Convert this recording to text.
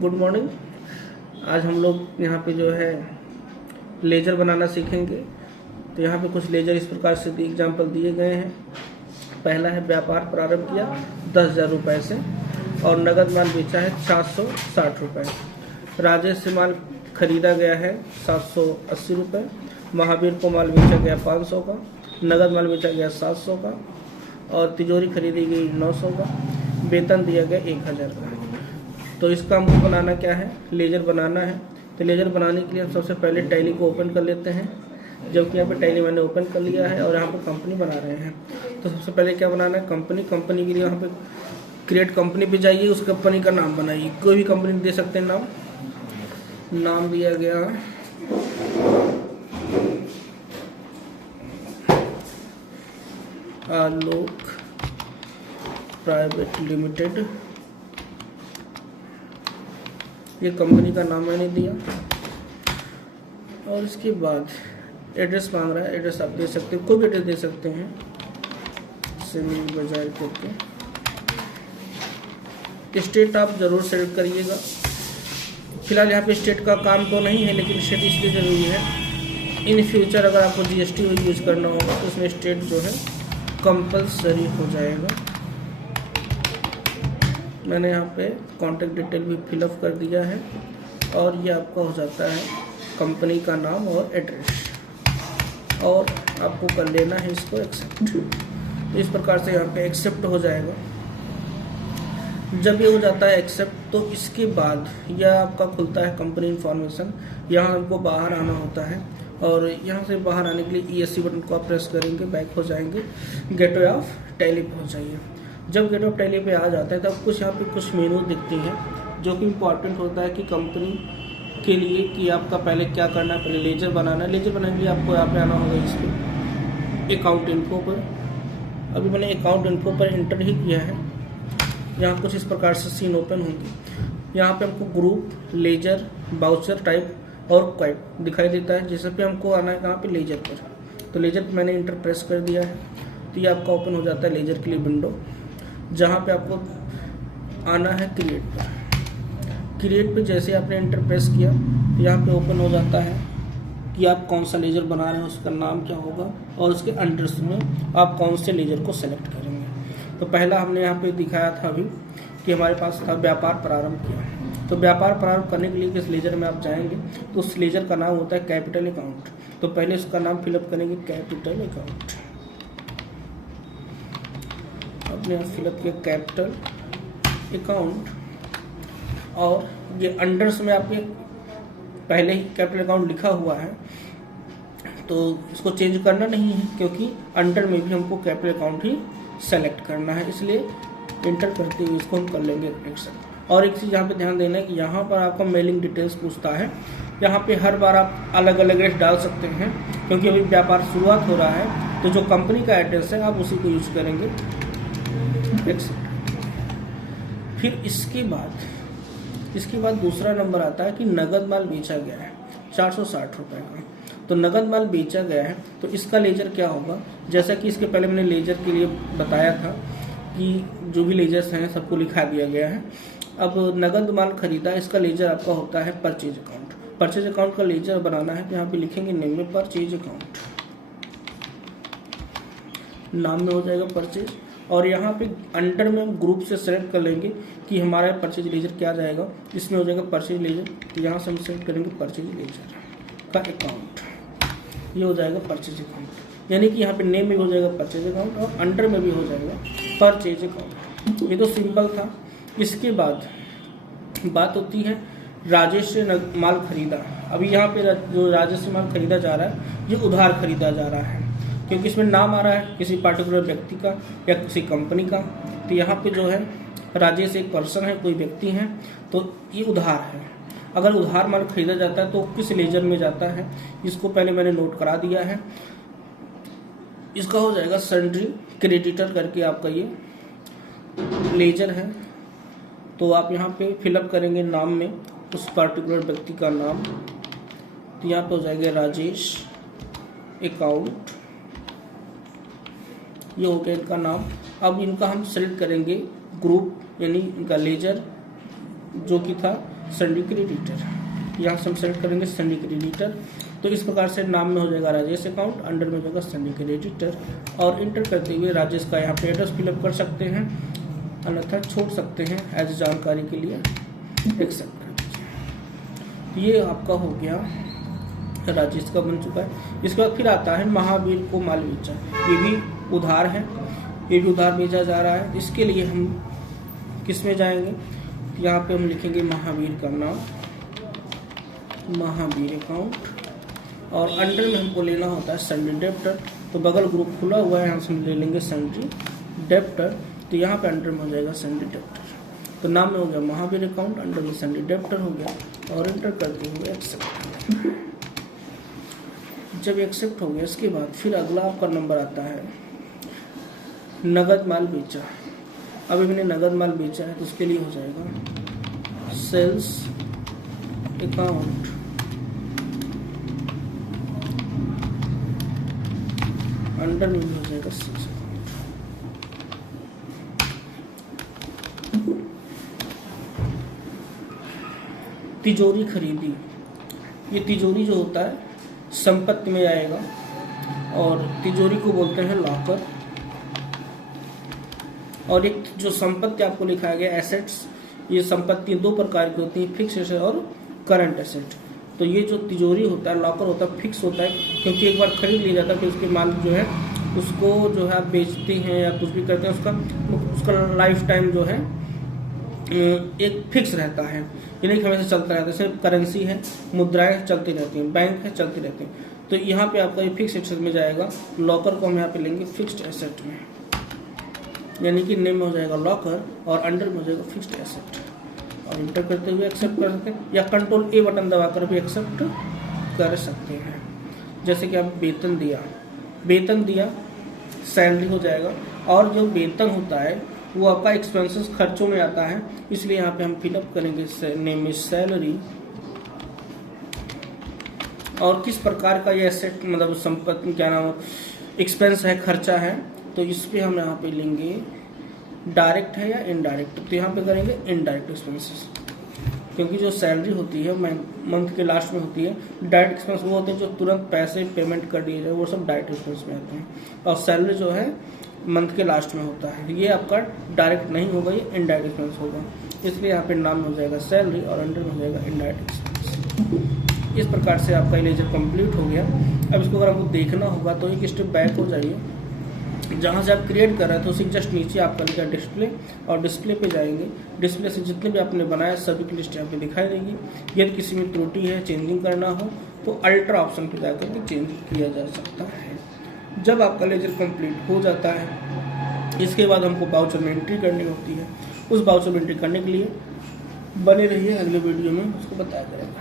Good morning. आज हम लोग यहाँ पे जो है लेजर बनाना सीखेंगे। तो यहाँ पे कुछ लेजर इस प्रकार से एग्जाम्पल दिए गए हैं। पहला है व्यापार प्रारंभ किया 10,000 रुपये से और नगद माल बेचा है 460 रुपये। राजेश से माल खरीदा गया है 780 रुपये। महावीर को माल बेचा गया 500 का, नगद माल बेचा गया 700 का और तिजोरी खरीदी गई 900 का। वेतन दिया गया 1000 का। तो इसका हमको बनाना क्या है, लेजर बनाना है। तो लेजर बनाने के लिए हम सबसे पहले टैली को ओपन कर लेते हैं। जबकि यहाँ पे टैली मैंने ओपन कर लिया है और यहाँ पे कंपनी बना रहे हैं। तो सबसे पहले क्या बनाना है, कंपनी के लिए यहाँ पे क्रिएट कंपनी पे जाइए, उस कंपनी का नाम बनाइए। कोई भी कंपनी दे सकते हैं नाम दिया गया आलोक प्राइवेट लिमिटेड। ये कंपनी का नाम मैंने दिया और इसके बाद एड्रेस मांग रहा है। एड्रेस आप दे सकते हैं, कोई भी एड्रेस दे सकते हैं। सिविल बाजार करके स्टेट आप जरूर सेलेक्ट करिएगा। फिलहाल यहाँ पे स्टेट का काम तो नहीं है, लेकिन स्टेट इसलिए जरूरी है, इन फ्यूचर अगर आपको जीएसटी यूज करना होगा तो उसमें स्टेट जो है कंपलसरी हो जाएगा। मैंने यहाँ पे कॉन्टेक्ट डिटेल भी फिलअप कर दिया है और ये आपका हो जाता है कंपनी का नाम और एड्रेस, और आपको कर लेना है इसको एक्सेप्ट। इस प्रकार से यहाँ पे एक्सेप्ट हो जाएगा। जब ये हो जाता है एक्सेप्ट, तो इसके बाद यह आपका खुलता है कंपनी इन्फॉर्मेशन। यहाँ हमको बाहर आना होता है और यहाँ से बाहर आने के लिए ESC बटन को आप प्रेस करेंगे, बैक हो जाएंगे, गेटवे ऑफ टैली पे हो जाइए। जब गेटवे ऑफ टैली पे आ जाता है तब कुछ यहाँ पे कुछ मेनू दिखती हैं, जो कि इम्पॉर्टेंट होता है कि कंपनी के लिए कि आपका पहले क्या करना है। पहले लेजर बनाना है। लेजर बनाने के लिए आपको यहाँ पे आना होगा इस पर अकाउंट इन्फो पर। अभी मैंने अकाउंट इन्फो पर इंटर ही किया है। यहाँ कुछ इस प्रकार से सीन ओपन होंगी। यहाँ पे हमको ग्रुप, लेजर, बाउचर टाइप और क्वाइट दिखाई देता है, जिससे पे हमको आना है कहाँ पे, लेजर पर। तो लेजर पर मैंने इंटर प्रेस कर दिया है। तो ये आपका ओपन हो जाता है लेजर के लिए विंडो, जहाँ पे आपको आना है क्रिएट पर। क्रिएट पे जैसे आपने इंटर प्रेस किया तो यहाँ पे ओपन हो जाता है कि आप कौन सा लेजर बना रहे हैं, उसका नाम क्या होगा और उसके अंडर्स में आप कौन से लेजर को सेलेक्ट करेंगे। तो पहला हमने यहाँ पे दिखाया था अभी कि हमारे पास था व्यापार प्रारंभ किया। तो व्यापार प्रारंभ करने के लिए किस लेजर में आप जाएंगे तो उस लेजर का नाम होता है कैपिटल अकाउंट। तो पहले उसका नाम फिलअप करेंगे, कैपिटल अकाउंट। आपने फिलअप किया कैपिटल अकाउंट और ये अंडर्स में आपके पहले ही कैपिटल अकाउंट लिखा हुआ है, तो इसको चेंज करना नहीं है क्योंकि अंडर में भी हमको कैपिटल अकाउंट ही सेलेक्ट करना है। इसलिए इंटर करते हुए इसको हम कर लेंगे एक्सेप्ट। और एक चीज़ यहाँ पे ध्यान देना है कि यहाँ पर आपका मेलिंग डिटेल्स पूछता है। यहाँ पे हर बार आप अलग अलग एड्रेस डाल सकते हैं, क्योंकि अभी व्यापार शुरुआत हो रहा है। तो जो कंपनी का एड्रेस है आप उसी को यूज करेंगे एक्सेप्ट। फिर इसके बाद दूसरा नंबर आता है कि नगद माल बेचा गया है 460 रुपये का। तो नगद माल बेचा गया है तो इसका लेजर क्या होगा, जैसा कि इसके पहले मैंने लेजर के लिए बताया था कि जो भी लेजर्स हैं सबको लिखा दिया गया है। अब नगद माल खरीदा, इसका लेजर आपका होता है परचेज अकाउंट। परचेज अकाउंट का लेजर बनाना है तो यहाँ पे लिखेंगे नेम में परचेज अकाउंट, नाम में हो जाएगा परचेज। और यहाँ पे अंडर में हम ग्रुप से सेलेक्ट कर लेंगे कि हमारा परचेज लेजर क्या जाएगा, इसमें हो जाएगा परचेज लेजर। तो यहाँ से हम सेलेक्ट करेंगे परचेज लेजर का अकाउंट, ये हो जाएगा परचेज अकाउंट। यानी कि यहाँ पे नेम में हो जाएगा परचेज अकाउंट और अंडर में भी हो जाएगा परचेज अकाउंट। ये तो सिंपल था। इसके बाद बात होती है राजेश से माल खरीदा। अभी यहाँ पे जो राजेश से माल खरीदा जा रहा है ये उधार खरीदा जा रहा है, क्योंकि इसमें नाम आ रहा है किसी पार्टिकुलर व्यक्ति का या किसी कंपनी का। तो यहाँ पे जो है राजेश एक पर्सन है, कोई व्यक्ति है, तो ये उधार है। अगर उधार माल खरीदा जाता है तो किस लेजर में जाता है, इसको पहले मैंने नोट करा दिया है। इसका हो जाएगा सन्ड्री क्रेडिटर करके आपका ये लेजर है। तो आप यहाँ पे फिलअप करेंगे नाम में उस पार्टिकुलर व्यक्ति का नाम। तो यहाँ पे हो जाएगा राजेश अकाउंट, ये हो गया इनका नाम। अब इनका हम सेलेक्ट करेंगे ग्रुप, यानी इनका लेजर जो कि था सन्डी क्रेडिटर, यहाँ से हम सेलेक्ट करेंगे सन्डी क्रेडिटर। तो इस प्रकार से नाम में हो जाएगा राजेश अकाउंट, अंडर में हो जाएगा सन्डी क्रेडिटर। और इंटर करते हुए राजेश का यहाँ पे एड्रेस फिलअप कर सकते हैं, अन्यथा छोड़ सकते हैं एज जानकारी के लिए, एक्सेप्ट कर दीजिए। ये आपका हो गया राजेश का बन चुका है। इसके बाद फिर आता है महावीर को माल बेचा, ये भी उधार है, ये भी उधार बेचा जा रहा है। इसके लिए हम किस में जाएंगे, यहाँ पे हम लिखेंगे महावीर का नाम, महावीर अकाउंट, और अंडर में हमको लेना होता है सन्डी डेप्टर। तो बगल ग्रुप खुला हुआ है, यहाँ से हम ले लेंगे सन्डी डेप्टर। तो यहाँ पे अंडर में हो जाएगा सन्डी डेप्टर। तो नाम में हो गया महावीर अकाउंट, अंडर में सन्डी डेप्टर हो गया, और इंटर करते हुए एक्सेप्ट। जब एक्सेप्ट हो गया इसके बाद फिर अगला आपका नंबर आता है नगद माल बेचा। अभी मैंने नगद माल बेचा है तो उसके लिए हो जाएगा सेल्स अकाउंट, अंडर में हो जाएगा सेल्स अकाउंट। तिजोरी खरीदी, ये तिजोरी जो होता है संपत्ति में आएगा, और तिजोरी को बोलते हैं लॉकर। और एक जो संपत्ति आपको लिखाया गया एसेट्स, ये संपत्ति दो प्रकार की होती है, फिक्स एसेट और करंट एसेट। तो ये जो तिजोरी होता है, लॉकर होता है, फिक्स होता है, क्योंकि एक बार खरीद लिया जाता है फिर उसके माल जो है उसको जो है आप बेचते हैं या कुछ भी करते हैं, उसका लाइफ टाइम जो है एक फिक्स रहता है, ये नहीं हमेशा चलता रहता है। जैसे करेंसी है, मुद्राएं चलती रहती हैं, बैंक है चलती रहती हैं। तो यहाँ पे आपका ये फिक्स एसेट में जाएगा, लॉकर को हम यहाँ पे लेंगे फिक्स्ड एसेट में, यानी कि नेम में हो जाएगा लॉकर और अंडर में हो जाएगा फिक्स्ड एसेट। और इंटर करते हुए एक्सेप्ट कर सकते हैं, या कंट्रोल ए बटन दबाकर भी एक्सेप्ट कर सकते हैं। जैसे कि आप वेतन दिया सैलरी हो जाएगा, और जो वेतन होता है वो आपका एक्सपेंसेस खर्चों में आता है, इसलिए यहाँ पे हम फिलअप करेंगे नेम इज सैलरी। और किस प्रकार का ये एसेट मतलब संपत्ति क्या नाम एक्सपेंस है, खर्चा है, तो इस पे हम यहाँ पे लेंगे डायरेक्ट है या इनडायरेक्ट। तो यहाँ पे करेंगे इनडायरेक्ट एक्सपेंसेस, क्योंकि जो सैलरी होती है मंथ के लास्ट में होती है। डायरेक्ट एक्सपेंस वो होते हैं जो तुरंत पैसे पेमेंट कर दिए जाए, वो सब डायरेक्ट एक्सपेंस में आते हैं, और सैलरी जो है मंथ के लास्ट में होता है। ये आपका डायरेक्ट नहीं होगा, ये इनडायरेक्ट एक्सपेंस होगा, इसलिए यहाँ पे नाम में हो जाएगा सैलरी और अंडर में हो जाएगा इनडायरेक्ट एक्सपेंस। इस प्रकार से आपका लेजर कंप्लीट हो गया। अब इसको अगर आपको देखना होगा तो एक स्टेप बैक हो जाइए, जहाँ से आप क्रिएट कर रहे हैं तो उसी जस्ट नीचे आपका लिखा डिस्प्ले, और डिस्प्ले पे जाएंगे। डिस्प्ले से जितने भी आपने बनाया सभी की लिस्ट यहाँ पे दिखाई देगी। यदि किसी में त्रुटि है, चेंजिंग करना हो तो अल्ट्रा ऑप्शन पे जाकर के चेंज किया जा सकता है। जब आपका लेजर कंप्लीट हो जाता है इसके बाद हमको बाउचर में एंट्री करनी होती है। उस बाउचर में एंट्री करने के लिए बने रहिए, अगले वीडियो में उसको बताया जाएगा।